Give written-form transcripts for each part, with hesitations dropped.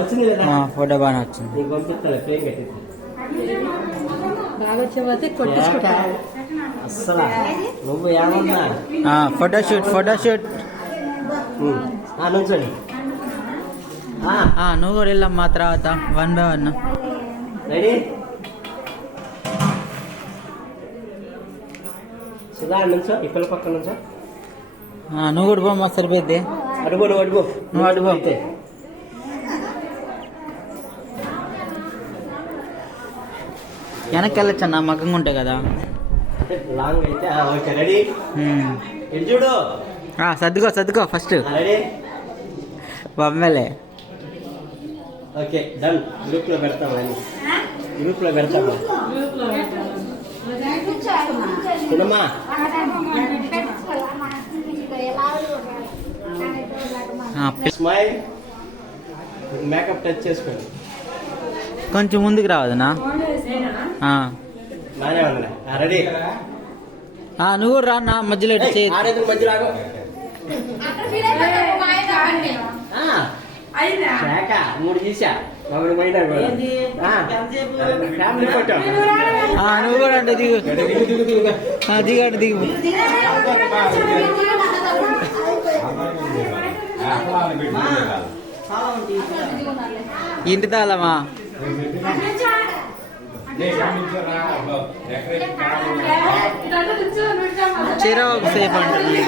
వచ్చింది కదా ఫోటో బాగా వచ్చింది. నీకు పంపిస్తా ఫ్రేమ్ కట్టి బాగా వచ్చే కొట్టించుకుంటా అస్సలు నువ్వు ఏమన్నా ఫోటోషూట్ నుంచోండి. నువ్వు కూడా వెళ్ళమ్మా తర్వాత 1 by 1. రెడీ సుధా నుంచో ఇప్పల పక్క నుంచో. నువ్వు కూడా పోమ్మా సరిపోద్ది. అడుగు నువ్వు అడుగు. అయితే వెనక్కి వెళ్ళొచ్చు అన్న, మగ్గంగా ఉంటాయి కదా. లాంగ్ అయితే ఓకే. రెడీ ఇటు చూడు. సర్దుకో ఫస్ట్. రెడీ బొమ్మలే. Okay done. గ్రూప్లో పెడతాము అని చూడమ్మా. స్మైల్ మేకప్ టచ్ చేసుకోండి. కొంచెం ముందుకు రావద్దునా. బాగానే ఉంది. రెడీ నువ్వు రా నా మధ్యలో మధ్యలో శాఖ 3 తీసా ఒకటి పోయినా ఫ్యామిలీ ఫోటో. నువ్వు కూడా అంటే దిగు దిగు. ఇంటి తాళమా చీర సేఫ్ అంటుంది.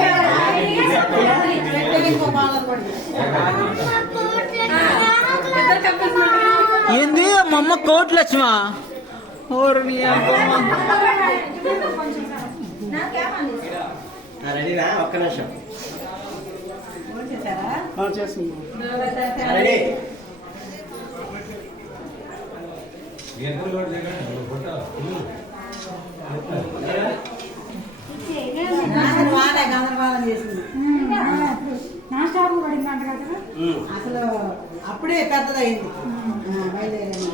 ఏంది మా అమ్మ కోట్లు లక్ష్మా. రెడీనా? ఒక్క నిమిషం. గందరగోళం చేసింది అసలు అప్పుడే పెద్దదైంది బయలుదేరింది.